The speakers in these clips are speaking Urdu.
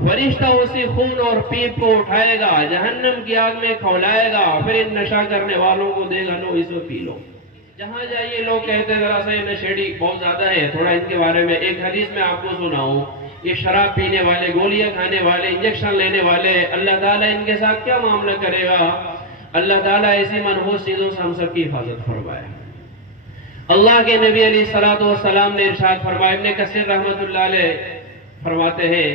فرشتہ اسی خون اور پیپ کو اٹھائے گا، جہنم کی آگ میں کھولائے گا، پھر ان نشہ کرنے والوں کو دے گا، لو اس کو پی لو۔ جہاں جائیے لوگ کہتے ہیں ذرا سا یہ نشیڑی بہت زیادہ ہے، تھوڑا ان کے بارے میں ایک حدیث میں آپ کو سناؤں۔ یہ شراب پینے والے، گولیاں کھانے والے، انجیکشن لینے والے، اللہ تعالیٰ ان کے ساتھ کیا معاملہ کرے گا؟ اللہ تعالیٰ ایسی منحوس چیزوں سے ہم سب کی حفاظت فرمائے۔ اللہ کے نبی علیہ الصلوۃ والسلام نے ارشاد فرمایا، ابن کثیر رحمۃ اللہ علیہ فرماتے ہیں،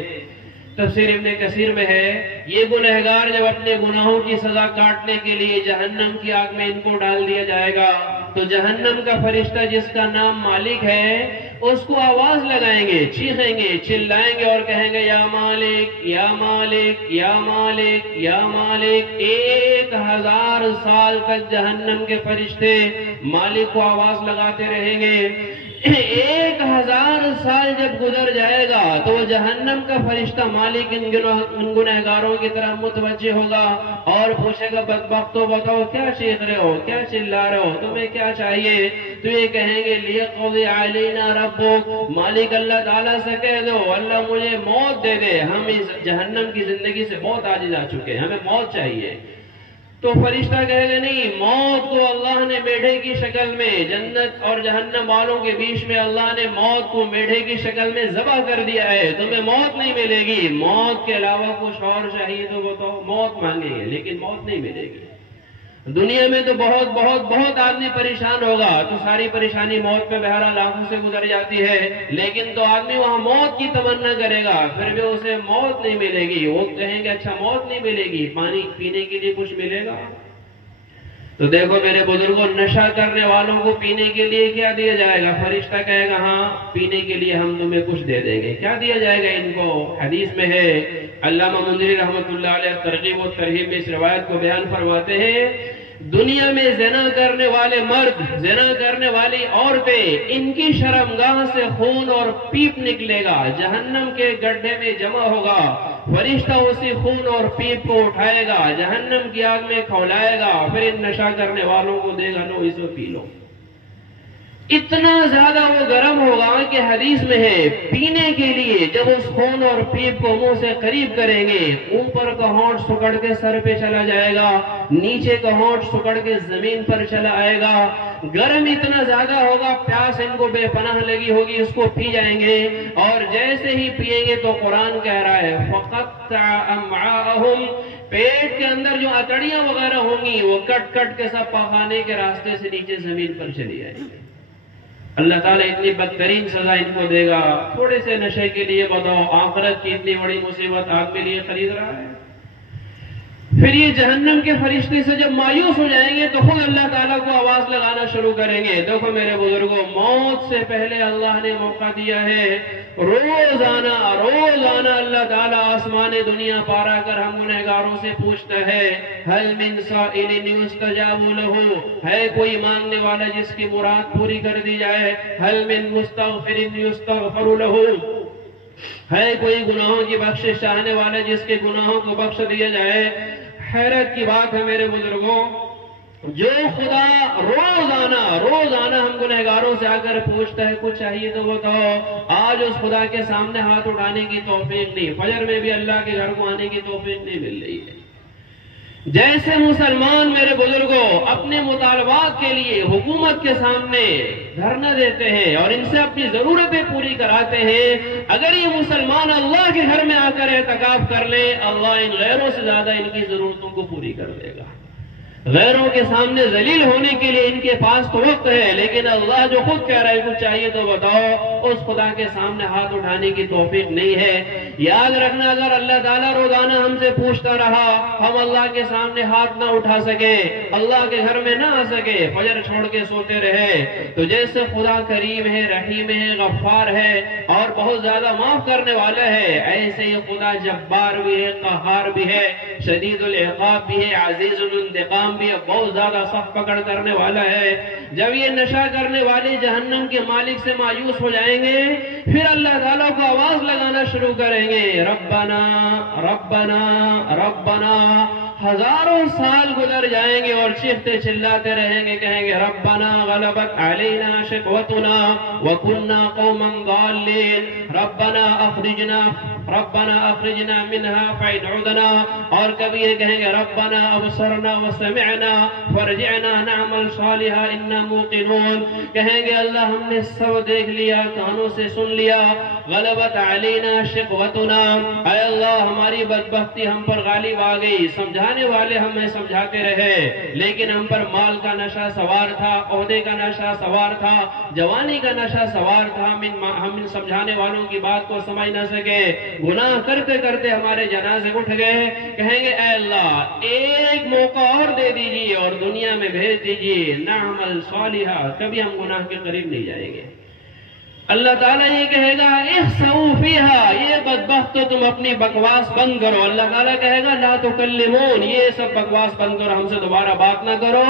تفسیر ابن کثیر میں ہے، یہ گنہگار جب اپنے گناہوں کی سزا کاٹنے کے لیے جہنم کی آگ میں ان کو ڈال دیا جائے گا تو جہنم کا فرشتہ جس کا نام مالک ہے اس کو آواز لگائیں گے، چیخیں گے، چلائیں گے اور کہیں گے یا مالک یا مالک یا مالک یا مالک۔ 1000 سال تک جہنم کے فرشتے مالک کو آواز لگاتے رہیں گے۔ 1000 سال جب گزر جائے گا تو وہ جہنم کا فرشتہ مالک ان گنہگاروں کی طرف متوجہ ہوگا اور پوچھے گا بدبختو بتاؤ کیا چیخ رہے ہو، کیا چلا رہے ہو، تمہیں کیا چاہیے؟ تو یہ کہیں گے لیقضی علینا ربک، مالک اللہ تعالیٰ سے کہہ دو اللہ مجھے موت دے دے، ہم اس جہنم کی زندگی سے بہت عاجز آ چکے ہیں، ہمیں موت چاہیے۔ تو فرشتہ کہے گا نہیں، موت کو اللہ نے میڈھے کی شکل میں، جنت اور جہنم والوں کے بیچ میں اللہ نے موت کو میڈھے کی شکل میں ذبح کر دیا ہے، تمہیں موت نہیں ملے گی، موت کے علاوہ کچھ اور چاہیے تو وہ تو موت مانگیں گے لیکن موت نہیں ملے گی۔ دنیا میں تو بہت بہت بہت آدمی پریشان ہوگا تو ساری پریشانی موت پہ بہرحال آنکھوں سے گزر جاتی ہے، لیکن تو آدمی وہاں موت کی تمنا کرے گا پھر بھی اسے موت نہیں ملے گی۔ وہ کہیں گے اچھا موت نہیں ملے گی، پانی پینے کے لیے کچھ ملے گا؟ تو دیکھو میرے بزرگوں، نشہ کرنے والوں کو پینے کے لیے کیا دیا جائے گا؟ فرشتہ کہے گا ہاں پینے کے لیے ہم تمہیں کچھ دے دیں گے۔ کیا دیا جائے گا ان کو؟ حدیث میں ہے، علامہ منذری رحمۃ اللہ علیہ ترغیب و ترہیب میں اس روایت کو بیان فرماتے ہیں، دنیا میں زنا کرنے والے مرد، زنا کرنے والی عورتیں، ان کی شرمگاہ سے خون اور پیپ نکلے گا، جہنم کے گڈھے میں جمع ہوگا، فرشتہ اسی خون اور پیپ کو اٹھائے گا، جہنم کی آگ میں کھولائے گا، پھر ان نشہ کرنے والوں کو دے گا، لو اس کو پی لو۔ اتنا زیادہ وہ گرم ہوگا کہ حدیث میں ہے پینے کے لیے جب اس خون اور پیپ کو منہ سے قریب کریں گے، اوپر کا ہونٹ سکڑ کے سر پہ چلا جائے گا، نیچے کا ہونٹ سکڑ کے زمین پر چلا آئے گا، گرم اتنا زیادہ ہوگا، پیاس ان کو بے پناہ لگی ہوگی، اس کو پی جائیں گے، اور جیسے ہی پیئیں گے تو قرآن کہہ رہا ہے فَقَطَّعَ أَمْعَاءَهُمْ، پیٹ کے اندر جو اتڑیاں وغیرہ ہوں گی وہ کٹ کٹ کے سب پخانے کے راستے سے نیچے زمین پر چلی آئیں گے۔ اللہ تعالیٰ اتنی بدترین سزا ان کو دے گا۔ تھوڑے سے نشے کے لیے بتاؤ آخرت کی اتنی بڑی مصیبت آدمی لیے خرید رہا ہے۔ پھر یہ جہنم کے فرشتے سے جب مایوس ہو جائیں گے تو خود اللہ تعالیٰ کو آواز لگانا شروع کریں گے۔ دیکھو میرے بزرگوں، موت سے پہلے اللہ نے موقع دیا ہے، روزانہ روزانہ اللہ تعالیٰ آسمان دنیا پارا کر ہم گنہگاروں سے پوچھتا ہے هل من سائل یستجاب له، ہے کوئی مانگنے والا جس کی مراد پوری کر دی جائے؟ هل من مستغفر یستغفر له، ہے کوئی گناہوں کی بخشش چاہنے والا جس کے گناہوں کو بخش دیا جائے؟ حیرت کی بات ہے میرے بزرگوں، جو خدا روزانہ ہم گنہگاروں سے آ کر پوچھتا ہے کچھ چاہیے تو بتاؤ، آج اس خدا کے سامنے ہاتھ اٹھانے کی توفیق نہیں، فجر میں بھی اللہ کے گھر کو آنے کی توفیق نہیں مل رہی ہے۔ جیسے مسلمان میرے بزرگوں اپنے مطالبات کے لیے حکومت کے سامنے دھرنا دیتے ہیں اور ان سے اپنی ضرورتیں پوری کراتے ہیں، اگر یہ مسلمان اللہ کے گھر میں آ کر اعتکاف کر لے، اللہ ان غیروں سے زیادہ ان کی ضرورتوں کو پوری کر دے گا۔ غیروں کے سامنے ذلیل ہونے کے لیے ان کے پاس تو وقت ہے، لیکن اللہ جو خود کہہ رہا ہے کچھ چاہیے تو بتاؤ، اس خدا کے سامنے ہاتھ اٹھانے کی توفیق نہیں ہے۔ یاد رکھنا، اگر اللہ تعالیٰ روزانہ ہم سے پوچھتا رہا، ہم اللہ کے سامنے ہاتھ نہ اٹھا سکے، اللہ کے گھر میں نہ آ سکے، فجر چھوڑ کے سوتے رہے، تو جیسے خدا کریم ہے، رحیم ہے، غفار ہے اور بہت زیادہ معاف کرنے والا ہے، ایسے ہی خدا جبار بھی ہے، قہار بھی ہے، شدید العقاب بھی ہے، عزیز الانتقام بھی ہے، بہت زیادہ سخت پکڑ کرنے والا ہے۔ جب یہ نشہ کرنے والے جہنم کے مالک سے مایوس ہو جائیں گے، پھر اللہ تعالیٰ کو آواز لگانا شروع کریں گے، ربنا ربنا ربنا۔ ہزاروں سال گزر جائیں گے اور چیختے چلاتے رہیں گے، کہیں گے ربنا غلبت علینا شقوتنا وکننا قوما ضالین، ربنا اخرجنا ربنا اخرجنا منها فإن عدنا، اور کبھی یہ کہیں گے ربنا ابصرنا وسمعنا فارجعنا نعمل صالحا انا موقنون، کہیں گے اللہ ہم نے سب دیکھ لیا، کانوں سے سن لیا، غلبت علینا شقوتنا، اے اللہ ہماری بدبختی ہم پر غالب آ گئی، سمجھانے والے ہمیں سمجھاتے رہے لیکن ہم پر مال کا نشہ سوار تھا، عہدے کا نشہ سوار تھا، جوانی کا نشہ سوار تھا، ہم ان سمجھانے والوں کی بات کو سمجھ نہ سکے، گناہ کرتے کرتے ہمارے جنازے اٹھ گئے، کہیں گے اے اللہ ایک موقع اور دے دیجیے اور دنیا میں بھیج دیجیے، نعمل صالحا، کبھی ہم گناہ کے قریب نہیں جائیں گے۔ اللہ تعالیٰ یہ کہے گا اخسؤوا فیہا، یہ بدبخت تو تم اپنی بکواس بند کرو، اللہ تعالیٰ کہے گا لا تکلمون، یہ سب بکواس بند کرو، ہم سے دوبارہ بات نہ کرو،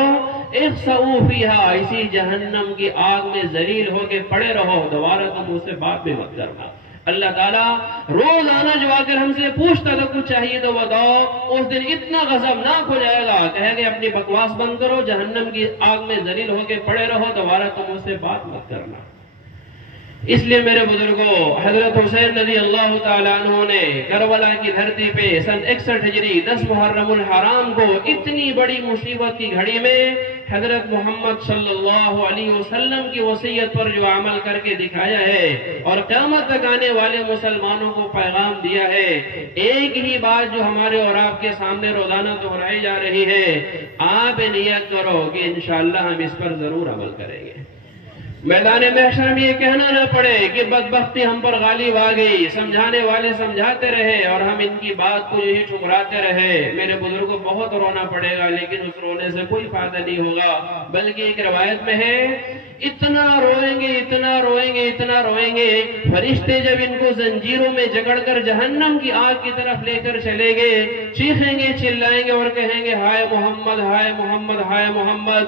اخسؤوا فیہا، اسی جہنم کی آگ میں ذلیل ہو کے پڑے رہو، دوبارہ تم اس سے بات بھی مت کرنا۔ اللہ تعالیٰ روزانہ جو آ کر ہم سے پوچھتا تھا کچھ چاہیے تو بتاؤ، اس دن اتنا غضبناک ہو جائے گا، کہے گے اپنی بکواس بند کرو، جہنم کی آگ میں ذلیل ہو کے پڑے رہو، دوبارہ تم اس سے بات مت کرنا۔ اس لیے میرے بزرگوں، حضرت حسین رضی اللہ تعالیٰ عنہ نے کربلا کی دھرتی پہ سن 61 ہجری 10 محرم الحرام کو اتنی بڑی مصیبت کی گھڑی میں حضرت محمد صلی اللہ علیہ وسلم کی وصیت پر جو عمل کر کے دکھایا ہے اور قیامت تک آنے والے مسلمانوں کو پیغام دیا ہے، ایک ہی بات جو ہمارے اور آپ کے سامنے روزانہ دہرائی جا رہی ہے، آپ نیت کرو کہ انشاءاللہ ہم اس پر ضرور عمل کریں گے۔ میدان محشر میں یہ کہنا نہ پڑے کہ بدبختی ہم پر غالب آ گئی، سمجھانے والے سمجھاتے رہے اور ہم ان کی بات کو یہی ٹھکراتے رہے، میرے بزرگوں بہت رونا پڑے گا لیکن اس رونے سے کوئی فائدہ نہیں ہوگا، بلکہ ایک روایت میں ہے اتنا روئیں گے اتنا روئیں گے اتنا روئیں گے، فرشتے جب ان کو زنجیروں میں جکڑ کر جہنم کی آگ کی طرف لے کر چلے گے، چیخیں گے چلائیں گے اور کہیں گے ہائے محمد ہائے محمد ہائے محمد،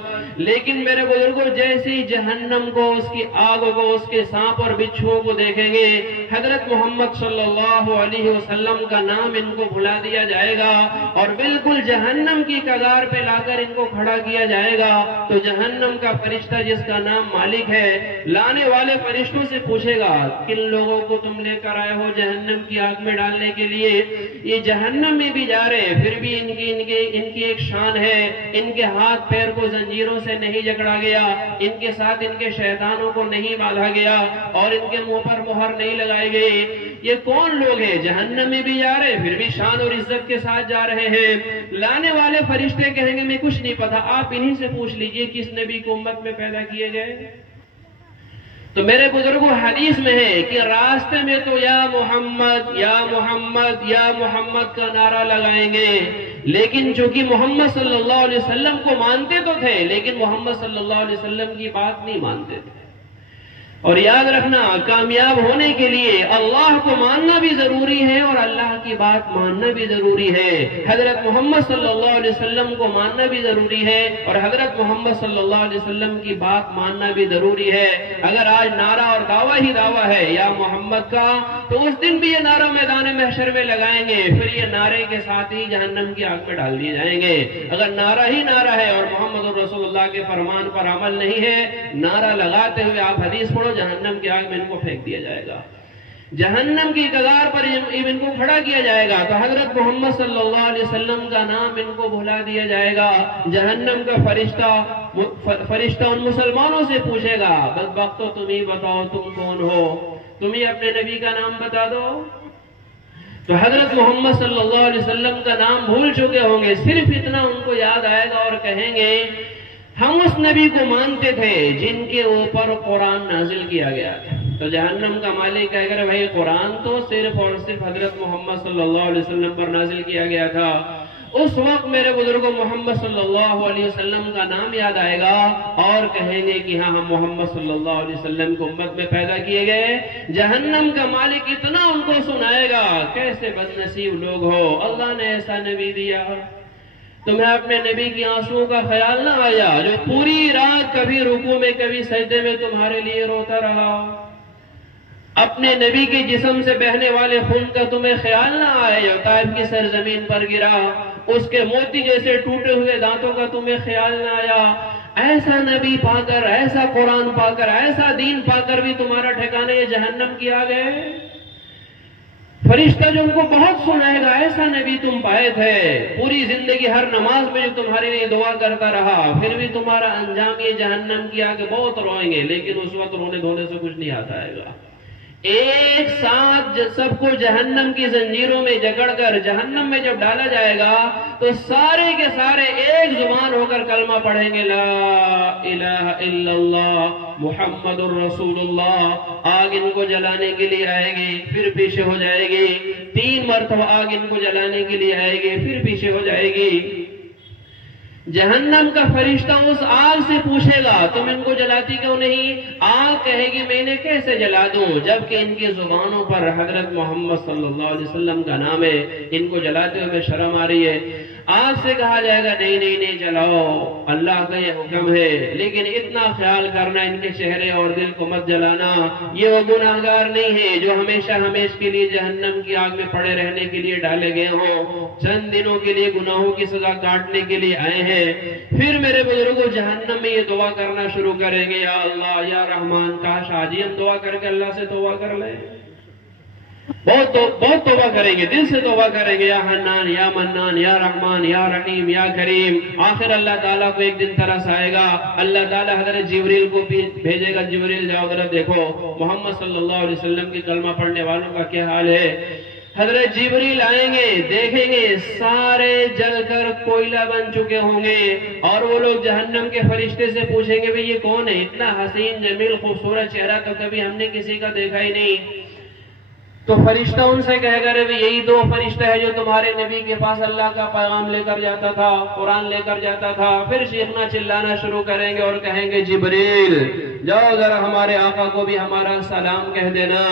لیکن میرے بزرگوں جیسی جہنم کو، اس کی آگ کو، اس کے سانپ اور بچھوؤں کو دیکھیں گے، حضرت محمد صلی اللہ علیہ وسلم کا نام ان کو بھلا دیا جائے گا اور بالکل جہنم کی کگار پہ لا کر ان کو کھڑا کیا جائے گا، تو جہنم کا فرشتہ جس کا نام مالک ہے لانے والے فرشتوں سے پوچھے گا کن لوگوں کو تم لے کر آئے ہو جہنم کی آگ میں ڈالنے کے لیے، یہ جہنم میں بھی جا رہے پھر بھی ان کی ایک شان ہے، ان کے ہاتھ پیر کو زنجیروں سے نہیں جکڑا گیا، ان کے ساتھ ان کے شیطانوں کو نہیں باندھا گیا اور ان کے منہ پر مہر نہیں لگائی گئی۔ یہ کون لوگ ہیں؟ جہنم میں بھی جا رہے پھر بھی شان اور عزت کے ساتھ جا رہے ہیں۔ لانے والے فرشتے کہیں گے میں کچھ نہیں پتا، آپ انہی سے پوچھ لیجئے کس نبی کو امت میں پیدا کیے گئے۔ تو میرے بزرگوں حدیث میں ہے کہ راستے میں تو یا محمد یا محمد یا محمد کا نعرہ لگائیں گے، لیکن چونکہ محمد صلی اللہ علیہ وسلم کو مانتے تو تھے لیکن محمد صلی اللہ علیہ وسلم کی بات نہیں مانتے تھے۔ اور یاد رکھنا کامیاب ہونے کے لیے اللہ کو ماننا بھی ضروری ہے اور اللہ کی بات ماننا بھی ضروری ہے، حضرت محمد صلی اللہ علیہ وسلم کو ماننا بھی ضروری ہے اور حضرت محمد صلی اللہ علیہ وسلم کی بات ماننا بھی ضروری ہے۔ اگر آج نعرہ اور دعویٰ ہی دعویٰ ہے یا محمد کا، تو اس دن بھی یہ نعرہ میدان محشر میں لگائیں گے، پھر یہ نعرے کے ساتھ ہی جہنم کی آگ میں ڈال دیے جائیں گے۔ اگر نعرہ ہی نعرہ ہے اور محمد رسول اللہ کے فرمان پر عمل نہیں ہے، نعرہ لگاتے ہوئے آپ حدیث پڑھو جہنم کی آگ میں ان کو پھینک دیا جائے گا، جہنم کی کگار پر ان کو کھڑا کیا جائے گا، تو حضرت محمد صلی اللہ علیہ وسلم کا نام ان کو بھلا دیا جائے گا۔ جہنم کا فرشتہ ان مسلمانوں سے پوچھے گا بدبختو تم ہی بتاؤ تم کون ہو، تم ہی اپنے نبی کا نام بتا دو۔ تو حضرت محمد صلی اللہ علیہ وسلم کا نام بھول چکے ہوں گے، صرف اتنا ان کو یاد آئے گا اور کہیں گے ہم اس نبی کو مانتے تھے جن کے اوپر قرآن نازل کیا گیا تھا۔ تو جہنم کا مالک کہے گا بھائی قرآن تو صرف اور صرف حضرت محمد صلی اللہ علیہ وسلم پر نازل کیا گیا تھا۔ اس وقت میرے بزرگوں محمد صلی اللہ علیہ وسلم کا نام یاد آئے گا اور کہیں گے کہ ہاں ہم محمد صلی اللہ علیہ وسلم کو امت میں پیدا کیے گئے۔ جہنم کا مالک اتنا ان کو سنائے گا کیسے بد نصیب لوگ ہو، اللہ نے ایسا نبی دیا، تمہیں اپنے نبی کی آنسوؤں کا خیال نہ آیا جو پوری رات کبھی رکوع میں کبھی سجدے میں تمہارے لیے روتا رہا، اپنے نبی کے جسم سے بہنے والے خون کا تمہیں خیال نہ آیا جو طائف کی سرزمین پر گرا، اس کے موتی جیسے ٹوٹے ہوئے دانتوں کا تمہیں خیال نہ آیا۔ ایسا نبی پا کر، ایسا قرآن پا کر، ایسا دین پا کر بھی تمہارا ٹھکانے یہ جہنم کی آگ ہے۔ فرشتہ جو ان کو بہت سنائے گا ایسا نبی تم پائے تھے، پوری زندگی ہر نماز میں جو تمہارے لیے دعا کرتا رہا، پھر بھی تمہارا انجام یہ جہنم کی آگے بہت روئیں گے، لیکن اس وقت رونے دھونے سے کچھ نہیں آتا ہے گا۔ ایک ساتھ سب کو جہنم کی زنجیروں میں جکڑ کر جہنم میں جب ڈالا جائے گا تو سارے کے سارے ایک زبان ہو کر کلمہ پڑھیں گے، لا الہ الا اللہ محمد الرسول اللہ۔ آگ ان کو جلانے کے لیے آئے گی، پھر پیچھے ہو جائے گی، 3 مرتبہ آگ ان کو جلانے کے لیے آئے گی، پھر پیچھے ہو جائے گی۔ جہنم کا فرشتہ اس آگ سے پوچھے گا تم ان کو جلاتی کیوں نہیں؟ آگ کہے گی میں انہیں کیسے جلا دوں، جبکہ ان کی زبانوں پر حضرت محمد صلی اللہ علیہ وسلم کا نام ہے، ان کو جلاتے ہوئے شرم آ رہی ہے۔ آگ سے کہا جائے گا نہیں نہیں نہیں جلاؤ، اللہ کا یہ حکم ہے، لیکن اتنا خیال کرنا ان کے چہرے اور دل کو مت جلانا، یہ وہ گناہگار نہیں ہے جو ہمیشہ ہمیشہ کے لیے جہنم کی آگ میں پڑے رہنے کے لیے ڈالے گئے ہوں، چند دنوں کے لیے گناہوں کی سزا کاٹنے کے لیے آئے ہیں۔ پھر میرے بزرگوں جہنم میں یہ دعا کرنا شروع کریں گے، یا اللہ یا رحمان، کاش آج ہی ہم دعا کر کے اللہ سے توبہ کر لیں، بہت توبہ کریں گے، دل سے توبہ کریں گے، یا حنان یا منان یا رحمان یا رحیم یا کریم۔ آخر اللہ تعالیٰ کو ایک دن ترس آئے گا، اللہ تعالیٰ حضرت جبریل کو بھیجے گا، جبریل جاؤ ذرا دیکھو محمد صلی اللہ علیہ وسلم کی کلمہ پڑھنے والوں کا کیا حال ہے۔ حضرت جبریل آئیں گے، دیکھیں گے سارے جل کر کوئلہ بن چکے ہوں گے، اور وہ لوگ جہنم کے فرشتے سے پوچھیں گے بھئی یہ کون ہے، اتنا حسین جمیل خوبصورت چہرہ تو کبھی ہم نے کسی کا دیکھا ہی نہیں۔ تو فرشتہ ان سے کہے گا رہے یہی 2 فرشتہ ہے جو تمہارے نبی کے پاس اللہ کا پیغام لے کر جاتا تھا، قرآن لے کر جاتا تھا۔ پھر چیخنا چلانا شروع کریں گے اور کہیں گے جبریل جاؤ ذرا ہمارے آقا کو بھی ہمارا سلام کہہ دینا،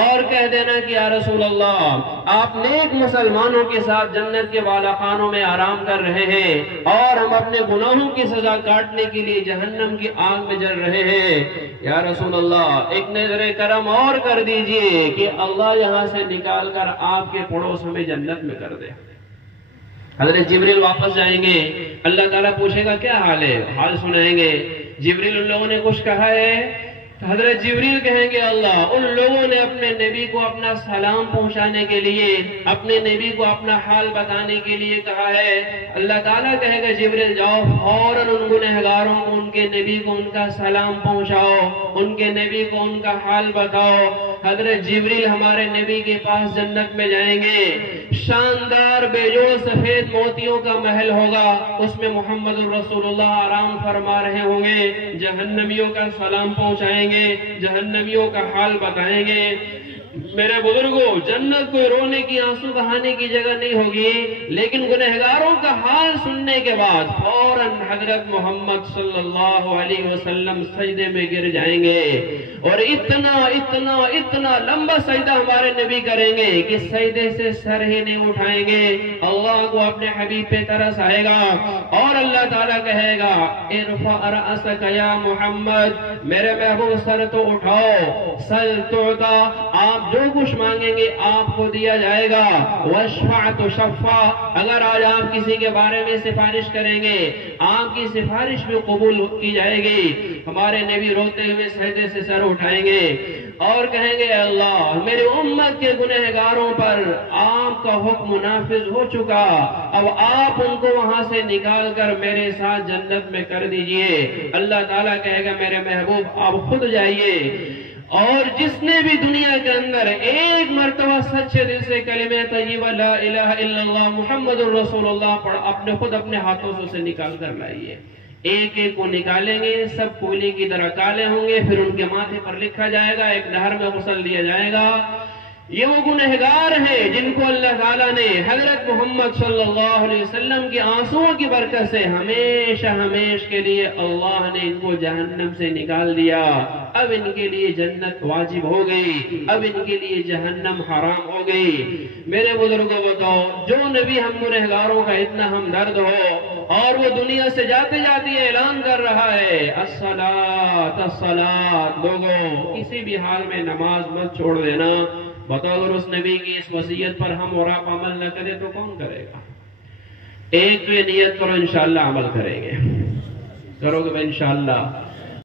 اور کہہ دینا کہ یا رسول اللہ آپ نیک مسلمانوں کے ساتھ جنت کے بالا خانوں میں آرام کر رہے ہیں، اور ہم اپنے گناہوں کی سزا کاٹنے کے لیے جہنم کی آگ میں جل رہے ہیں۔ یا رسول اللہ ایک نظر کرم اور کر دیجئے کہ اللہ یہاں سے نکال کر آپ کے پڑوس ہمیں جنت میں کر دے۔ حضرت جبریل واپس جائیں گے، اللہ تعالیٰ پوچھے گا کیا حال ہے، حال سنائیں گے۔ جبریل ان لوگوں نے کچھ کہا ہے؟ حضرت جبریل کہیں گے اللہ ان لوگوں نے اپنے نبی کو اپنا سلام پہنچانے کے لیے، اپنے نبی کو اپنا حال بتانے کے لیے کہا ہے۔ اللہ تعالیٰ کہے گا جبریل جاؤ فوراً ان گنہگاروں کو ان کے نبی کو ان کا سلام پہنچاؤ، ان کے نبی کو ان کا حال بتاؤ۔ حضرت جبریل ہمارے نبی کے پاس جنت میں جائیں گے، شاندار بیجوڑ سفید موتیوں کا محل ہوگا، اس میں محمد الرسول اللہ آرام فرما رہے ہوں گے، جہنمیوں کا سلام پہنچائیں گے، جہنمیوں کا حال بتائیں گے۔ میرے بزرگوں جنت کوئی رونے کی آنسو بہانے کی جگہ نہیں ہوگی، لیکن گنہگاروں کا حال سننے کے بعد فوراً حضرت محمد صلی اللہ علیہ وسلم سجدے میں گر جائیں گے، اور اتنا اتنا اتنا لمبا سجدہ ہمارے نبی کریں گے کہ سجدے سے سر ہی نہیں اٹھائیں گے۔ اللہ کو اپنے حبیب پہ ترس آئے گا، اور اللہ تعالیٰ کہے گا ارفع رأسک یا محمد، میرے محبوب سر تو اٹھاؤ، سل تعطا، آپ جو کچھ مانگیں گے آپ کو دیا جائے گا، واشفع تشفع، اگر آج آپ کسی کے بارے میں سفارش کریں گے آپ کی سفارش بھی قبول کی جائے گی۔ ہمارے نبی روتے ہوئے سجدے سے سر اٹھائیں گے اور کہیں گے اللہ میری امت کے گنہگاروں پر آپ کا حکم نافذ ہو چکا، اب آپ ان کو وہاں سے نکال کر میرے ساتھ جنت میں کر دیجئے۔ اللہ تعالیٰ کہے گا میرے محبوب آپ خود جائیے، اور جس نے بھی دنیا کے اندر ایک مرتبہ سچے دل سے کلمہ طیبہ لا الہ الا اللہ محمد الرسول اللہ پڑھ اپنے خود اپنے ہاتھوں سے اسے نکال کر لائیے۔ ایک ایک کو نکالیں گے، سب کوئلے کی طرح کالے ہوں گے، پھر ان کے ماتھے پر لکھا جائے گا، ایک نہر میں غسل دیا جائے گا۔ یہ وہ گنہگار ہیں جن کو اللہ تعالیٰ نے حضرت محمد صلی اللہ علیہ وسلم کی آنسوؤں کی برکت سے ہمیشہ ہمیشہ کے لیے اللہ نے ان کو جہنم سے نکال دیا۔ اب ان کے لیے جنت واجب ہو گئی، اب ان کے لیے جہنم حرام ہو گئی۔ میرے بزرگوں بتاؤ جو نبی ہم گنہگاروں کا اتنا ہمدرد ہو اور وہ دنیا سے جاتے جاتے اعلان کر رہا ہے الصلاۃ الصلاۃ، لوگوں کسی بھی حال میں نماز مت چھوڑ دینا، بطور اس نبی کی اس وصیت پر ہم اور آپ عمل نہ کریں تو کون کرے گا؟ ایک تو یہ نیت کرو انشاءاللہ عمل کریں گے، کرو گے انشاءاللہ